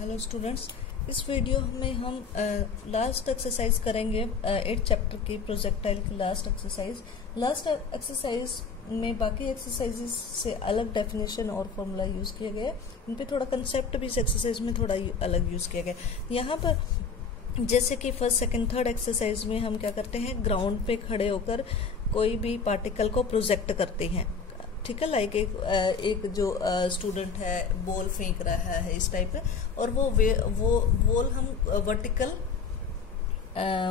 Hello students, इस video में हम लास्ट एक्सरसाइज करेंगे 8th चैप्टर की प्रोजेक्टाइल की लास्ट एक्सरसाइज में बाकी एक्सरसाइजेस से अलग डेफिनेशन और फॉर्मूला यूज किया गया है। इन पे थोड़ा कंसेप्ट भी इस एक्सरसाइज में थोड़ा अलग यूज किया गया है। यहाँ पर जैसे कि फर्स्ट सेकंड थर्ड एक्सरसाइज में हम क्या करते हैं, ग्राउंड पे खड़े होकर कोई भी पार्टिकल को प्रोजेक्ट करते हैं। ठीक है, लाइक एक जो स्टूडेंट है बॉल फेंक रहा है इस टाइप में, और वो बॉल हम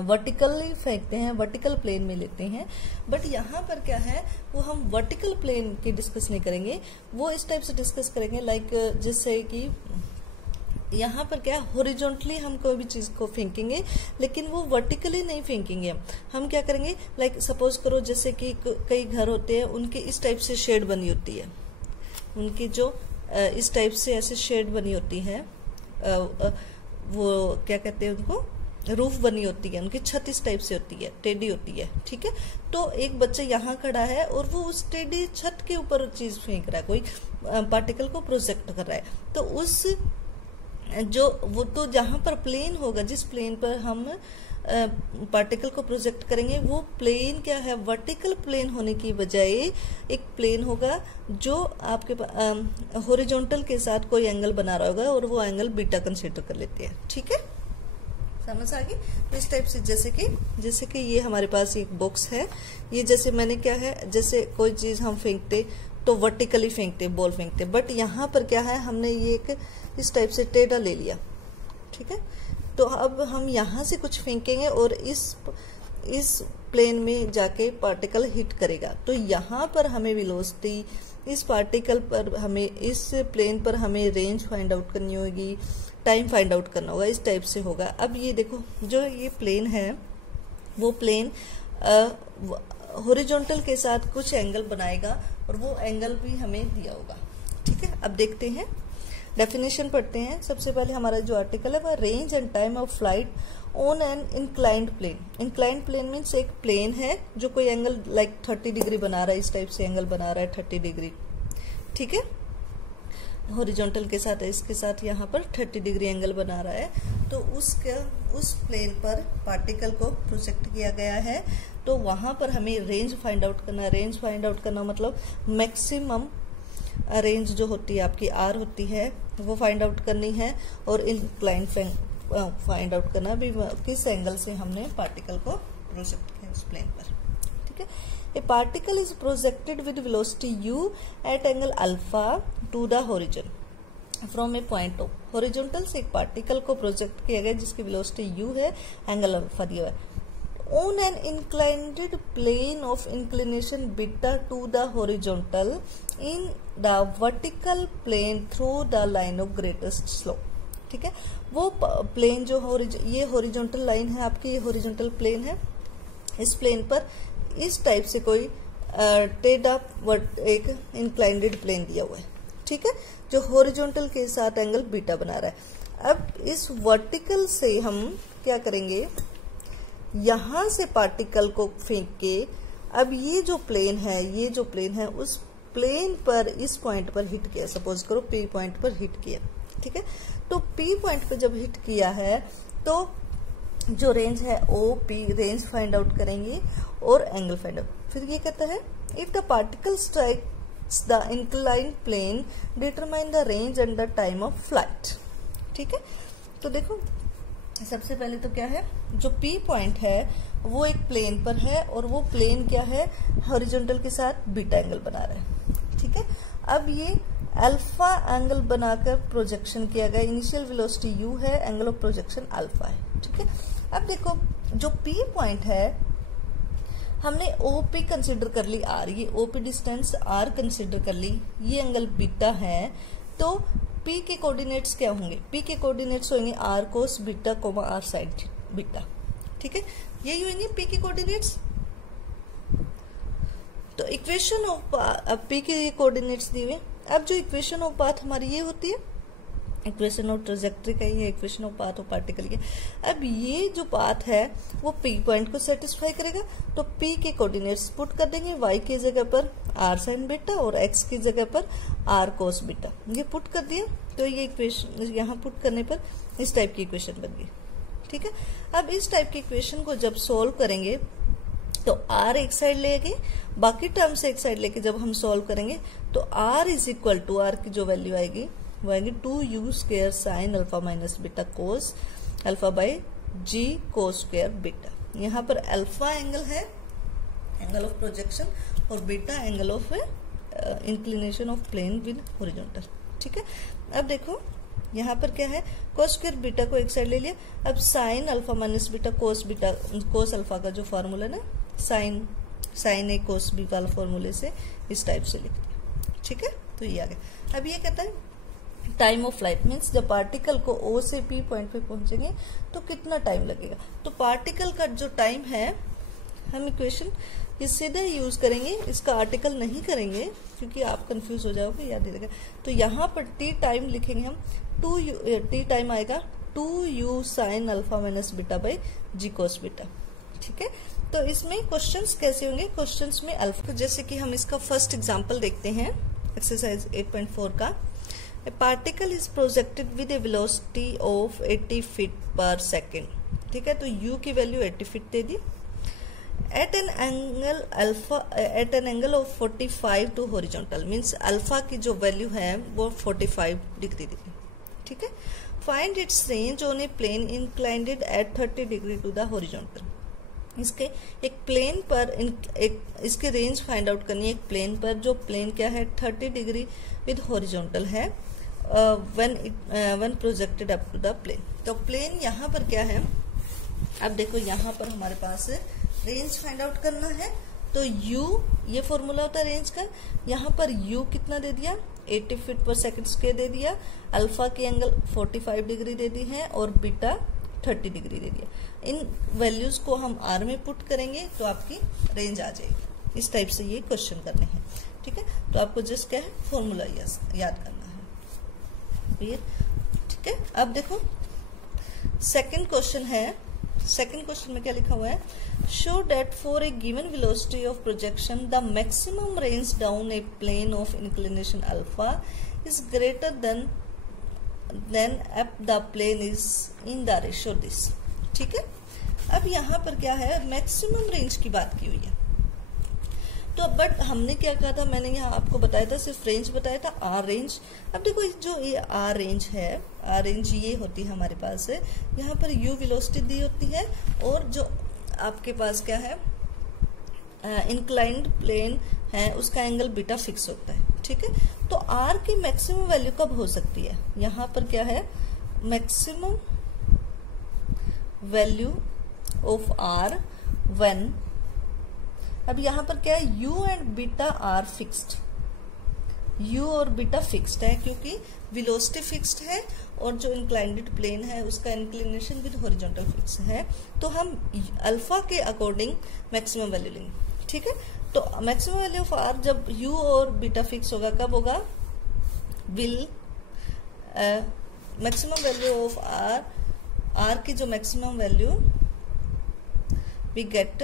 वर्टिकली फेंकते हैं, वर्टिकल प्लेन में लेते हैं। बट यहाँ पर क्या है, वो हम वर्टिकल प्लेन की डिस्कस नहीं करेंगे, वो इस टाइप से डिस्कस करेंगे लाइक जिससे कि यहाँ पर क्या हॉरिजॉन्टली हम कोई भी चीज को फेंकेंगे, लेकिन वो वर्टिकली नहीं फेंकेंगे। हम क्या करेंगे, लाइक सपोज करो जैसे कि कई घर होते हैं, उनके इस टाइप से शेड बनी होती है, उनकी जो इस टाइप से ऐसे शेड बनी होती है, वो क्या कहते हैं उनको, रूफ बनी होती है, उनकी छत इस टाइप से होती है, टेढ़ी होती है। ठीक है, तो एक बच्चा यहाँ खड़ा है और वो उस टेढ़ी छत के ऊपर चीज फेंक रहा है, कोई पार्टिकल को प्रोजेक्ट कर रहा है। तो उस जो वो तो जहां पर प्लेन होगा, जिस प्लेन पर हम पार्टिकल को प्रोजेक्ट करेंगे, वो प्लेन क्या है, वर्टिकल प्लेन होने की बजाय एक प्लेन होगा जो आपके हॉरिजॉन्टल के साथ कोई एंगल बना रहा होगा, और वो एंगल बीटा कंसीडर कर लेते हैं। ठीक है, समझ आ गई। तो इस टाइप से जैसे कि ये हमारे पास एक बॉक्स है, ये जैसे मैंने क्या है, जैसे कोई चीज हम फेंकते तो वर्टिकली फेंकते, बॉल फेंकते, बट यहाँ पर क्या है, हमने ये एक इस टाइप से टेढ़ा ले लिया। ठीक है, तो अब हम यहाँ से कुछ फेंकेंगे और इस प्लेन में जाके पार्टिकल हिट करेगा। तो यहाँ पर हमें वेलोसिटी, इस पार्टिकल पर हमें, इस प्लेन पर हमें रेंज फाइंड आउट करनी होगी, टाइम फाइंड आउट करना होगा, इस टाइप से होगा। अब ये देखो, जो ये प्लेन है वो प्लेन हॉरिजॉन्टल के साथ कुछ एंगल बनाएगा, और वो एंगल भी हमें दिया होगा। ठीक है, अब देखते हैं, डेफिनेशन पढ़ते हैं। सबसे पहले हमारा जो आर्टिकल है वह range and time of flight on an inclined plane. Inclined plane means एक प्लेन है जो कोई एंगल लाइक 30 डिग्री बना रहा है, इस टाइप से एंगल बना रहा है 30 डिग्री। ठीक है, हॉरिजॉन्टल के साथ, इसके साथ यहाँ पर 30 डिग्री एंगल बना रहा है। तो उस प्लेन पर पार्टिकल को प्रोजेक्ट किया गया है। तो वहां पर हमें रेंज फाइंड आउट करना है। रेंज फाइंड आउट करना मतलब मैक्सिमम रेंज जो होती है आपकी आर होती है, वो फाइंड आउट करनी है, और इंक्लाइन फाइंड आउट करना भी, किस एंगल से हमने पार्टिकल को प्रोजेक्ट किया उस प्लेन पर। ठीक है, a particle is projected with velocity u at angle alpha to the horizon from a point O. Horizontal से एक पार्टिकल को प्रोजेक्ट किया गया जिसकी वेलोसिटी u है, एंगल अल्फा दिया हुआ है, on an inclined plane of inclination beta to the horizontal in the vertical plane through the line of greatest slope। ठीक है, वो प्लेन जो ये हॉरिजॉन्टल लाइन है आपकी, ये हॉरिजॉन्टल प्लेन है, इस प्लेन पर इस टाइप से कोई टेढ़ा एक इंक्लाइंडेड प्लेन दिया हुआ है। ठीक है, जो हॉरिजॉन्टल के साथ एंगल बीटा बना रहा है। अब इस वर्टिकल से हम क्या करेंगे, यहां से पार्टिकल को फेंक के, अब ये जो प्लेन है उस प्लेन पर इस पॉइंट पर हिट किया, सपोज करो P पॉइंट पर हिट किया। ठीक है, तो P पॉइंट पर जब हिट किया है तो जो रेंज है OP रेंज फाइंड आउट करेंगे और एंगल फाइंड आउट। फिर ये कहता है, if the particle strikes the inclined plane determine the range and the time of flight. ठीक है, तो देखो सबसे पहले तो क्या है, जो P पॉइंट है वो एक प्लेन पर है, और वो प्लेन क्या है, हॉरिजॉन्टल के साथ बीटा एंगल बना रहा है। ठीक है, अब ये अल्फा एंगल बनाकर प्रोजेक्शन किया गया, इनिशियल वेलोसिटी u है, एंगल ऑफ प्रोजेक्शन अल्फा है। ठीक है, अब देखो जो P पॉइंट है हमने OP कंसिडर कर ली, R ये OP डिस्टेंस R कंसिडर कर ली, ये एंगल बीटा है। तो P के कोऑर्डिनेट्स क्या होंगे, P के कोऑर्डिनेट्स होंगे R cos beta comma R sine beta. ठीक है, यही होंगे P के कोऑर्डिनेट्स। तो इक्वेशन ऑफ P के कोऑर्डिनेट्स दिए हुए। अब जो इक्वेशन ऑफ पाथ हमारी ये होती है, इक्वेशन ऑफ ट्रेजेक्ट्री का ही है, equation of path of particle की। अब ये जो पाथ है वो पी पॉइंट को सेटिस्फाई करेगा, तो पी के कोऑर्डिनेट्स पुट कर देंगे, वाई की जगह पर आर साइन बीटा और एक्स की जगह पर आर कोस बीटा, ये पुट कर दिया। तो ये इक्वेशन यहाँ पुट करने पर इस टाइप की इक्वेशन बन गई, ठीक है। अब इस टाइप की इक्वेशन को जब सोल्व करेंगे तो आर एक साइड लेंगे, बाकी टर्म्स एक साइड लेके जब हम सोल्व करेंगे तो R is equal to, R की जो वैल्यू आएगी वो आएगी 2u square sine alpha minus beta cos alpha by g cos square beta. यहाँ पर अल्फा एंगल है, एंगल ऑफ प्रोजेक्शन, और beta angle of inclination of plane with horizontal, ठीक है। अब देखो यहाँ पर क्या है, कोस स्क्वायर बीटा को एक साइड ले लिया। अब sign alpha minus beta cos beta, cos alpha का जो फॉर्मूला ना साइन ए कोस बी वाला फॉर्मूले से इस टाइप से लिख दिया, ठीक है। तो ये आ गया। अब ये कहता है टाइम ऑफ फ्लाइट, मीन्स जब पार्टिकल को ओ से पी पॉइंट पे पहुंचेंगे तो कितना टाइम लगेगा। तो पार्टिकल का जो टाइम है, हम इक्वेशन ये सीधे यूज करेंगे, इसका आर्टिकल नहीं करेंगे क्योंकि आप कंफ्यूज हो जाओगे, याद नहीं रहेगा। तो यहाँ पर टी टाइम लिखेंगे हम, टी टाइम आएगा 2u sine alpha minus beta by g cos beta, ठीक है। तो इसमें क्वेश्चंस कैसे होंगे, क्वेश्चंस में अल्फा, जैसे कि हम इसका फर्स्ट एग्जांपल देखते हैं एक्सरसाइज 8.4 का। A particle is projected with a velocity of 80 feet per second, ठीक है। तो u की value 80 feet they the, at an angle of 45 to horizontal, means alpha की जो वैल्यू है वो 45 डिग्री दी, ठीक है। Find its range on a plane inclined at 30 degree to the horizontal, इसके एक प्लेन पर इसके रेंज फाइंड आउट करनी है, एक प्लेन पर जो प्लेन क्या है 30 डिग्री विद हॉरिजॉन्टल है, when projected up to the plane. तो प्लेन यहाँ पर क्या है, अब देखो यहाँ पर हमारे पास रेंज फाइंड आउट करना है, तो u ये फॉर्मूला होता है रेंज का, यहाँ पर u कितना दे दिया 80 फीट पर सेकंड स्क्वायर दे दिया, अल्फा की एंगल 45 डिग्री दे दी है और बीटा 30 डिग्री दे दिया। इन वैल्यूज को हम आर में पुट करेंगे तो आपकी रेंज आ जाएगी। इस टाइप से ये क्वेश्चन करने हैं, ठीक है। तो आपको जस्ट क्या है फॉर्मूला याद करना है, ठीक है। अब देखो सेकंड क्वेश्चन है, सेकंड क्वेश्चन में क्या लिखा हुआ है, show that for a given velocity of projection the maximum range down a plane of inclination alpha is greater than up the plane is in the ratio this, ठीक है। अब यहाँ पर क्या है, मैक्सिमम रेंज की बात की हुई है। तो बट हमने क्या कहा था, मैंने यहाँ आपको बताया था, सिर्फ रेंज बताया था, आर रेंज। अब देखो जो ये आर रेंज है, आर रेंज ये होती है हमारे पास है, यहाँ पर यू वेलोसिटी दी होती है और जो आपके पास क्या है इंक्लाइंड प्लेन है उसका एंगल बीटा फिक्स होता है, ठीक है। तो आर की मैक्सिमम वैल्यू कब हो सकती है, यहाँ पर क्या है maximum value of R when, अब यहाँ पर क्या है u and beta are fixed, u और बीटा फिक्स्ड है क्योंकि वेलोसिटी फिक्स्ड है और जो इंक्लाइंड प्लेन है उसका इंक्लिनेशन विद हॉरिजॉन्टल फिक्स है। तो हम अल्फा के अकॉर्डिंग मैक्सिमम वैल्यू लेंगे, ठीक है। तो मैक्सिमम वैल्यू ऑफ आर जब u और बीटा फिक्स होगा कब होगा, will maximum value of R की जो maximum value we get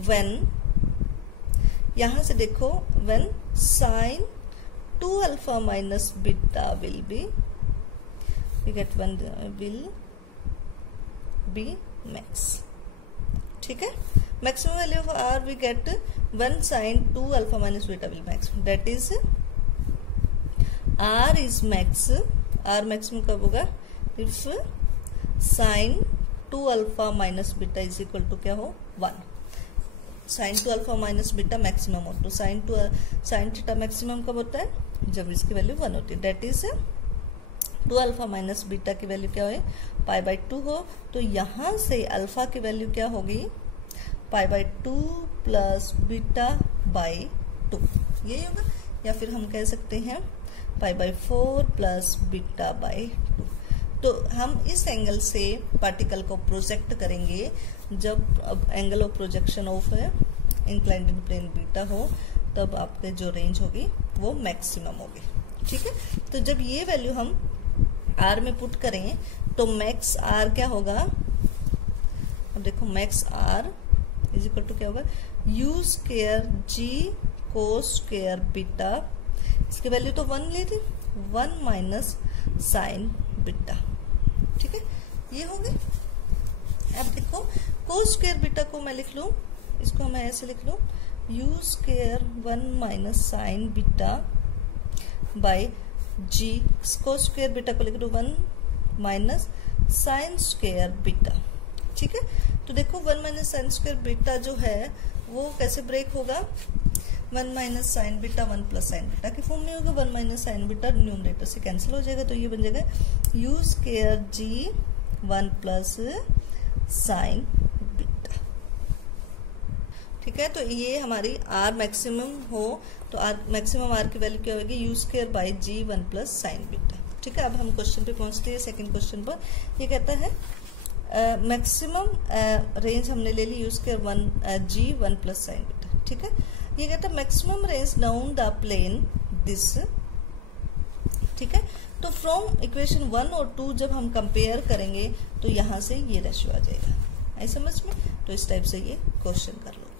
when, यहां से देखो when sin 2 alpha minus beta will be, we get when will be max, ठीक है। maximum value of r we get when sin 2 alpha minus beta will max, that is r is max, r maximum कब होगा if sin 2 alpha minus beta is equal to क्या हो 1, sine 2 alpha minus beta maximum हो, तो sine theta maximum कब होता है जब इसकी वैल्यू 1 होती है, that is 2 alpha minus beta की वैल्यू क्या हो π/2 हो। तो यहाँ से अल्फा की वैल्यू क्या होगी π/2 प्लस बीटा/2, यही होगा, या फिर हम कह सकते हैं π/4 प्लस बीटा/2। तो हम इस एंगल से पार्टिकल को प्रोजेक्ट करेंगे जब angle of projection of inclined plane beta हो, तब आपके जो रेंज होगी वो मैक्सिमम होगी, ठीक है। तो जब ये वैल्यू हम आर में पुट करें तो मैक्स आर क्या होगा, अब देखो max R is equal to क्या होगा, u square g cos square beta, इसकी वैल्यू तो 1 ले थी, 1 माइनस साइन बीटा। ठीक है, ये हो गए। अब देखो कोस स्क्वायर बीटा को मैं लिख लूं, इसको मैं ऐसे लिख लूं, u square 1 minus sine beta by g cos square beta को लिख दो 1 माइनस साइन स्क्वायर बीटा। ठीक है, तो देखो 1 माइनस साइन स्क्वायर बीटा जो है वो कैसे ब्रेक होगा, 1 minus sine beta 1 plus sine beta के फॉर्म में होगा, 1 माइनस साइन बीटा न्यूमरेटर से कैंसिल हो जाएगा, तो ये बन जाएगा u square g 1 plus sine beta. ठीक है, तो ये हमारी आर मैक्सिमम हो तो आर मैक्सिमम आर की वैल्यू क्या होगी, u square by g 1 plus sine beta. ठीक है, अब हम क्वेश्चन पे पहुंचते हैं, सेकंड क्वेश्चन पर। ये कहता है मैक्सिमम रेंज हमने ले ली u square 1 g 1 plus sine beta. ठीक है, ये कहता है maximum range down the plane this. ठीक है, तो फ्रॉम इक्वेशन 1 और 2 जब हम कंपेयर करेंगे तो यहां से ये रेशियो आ जाएगा, आई समझ में। तो इस टाइप से ये क्वेश्चन कर लो।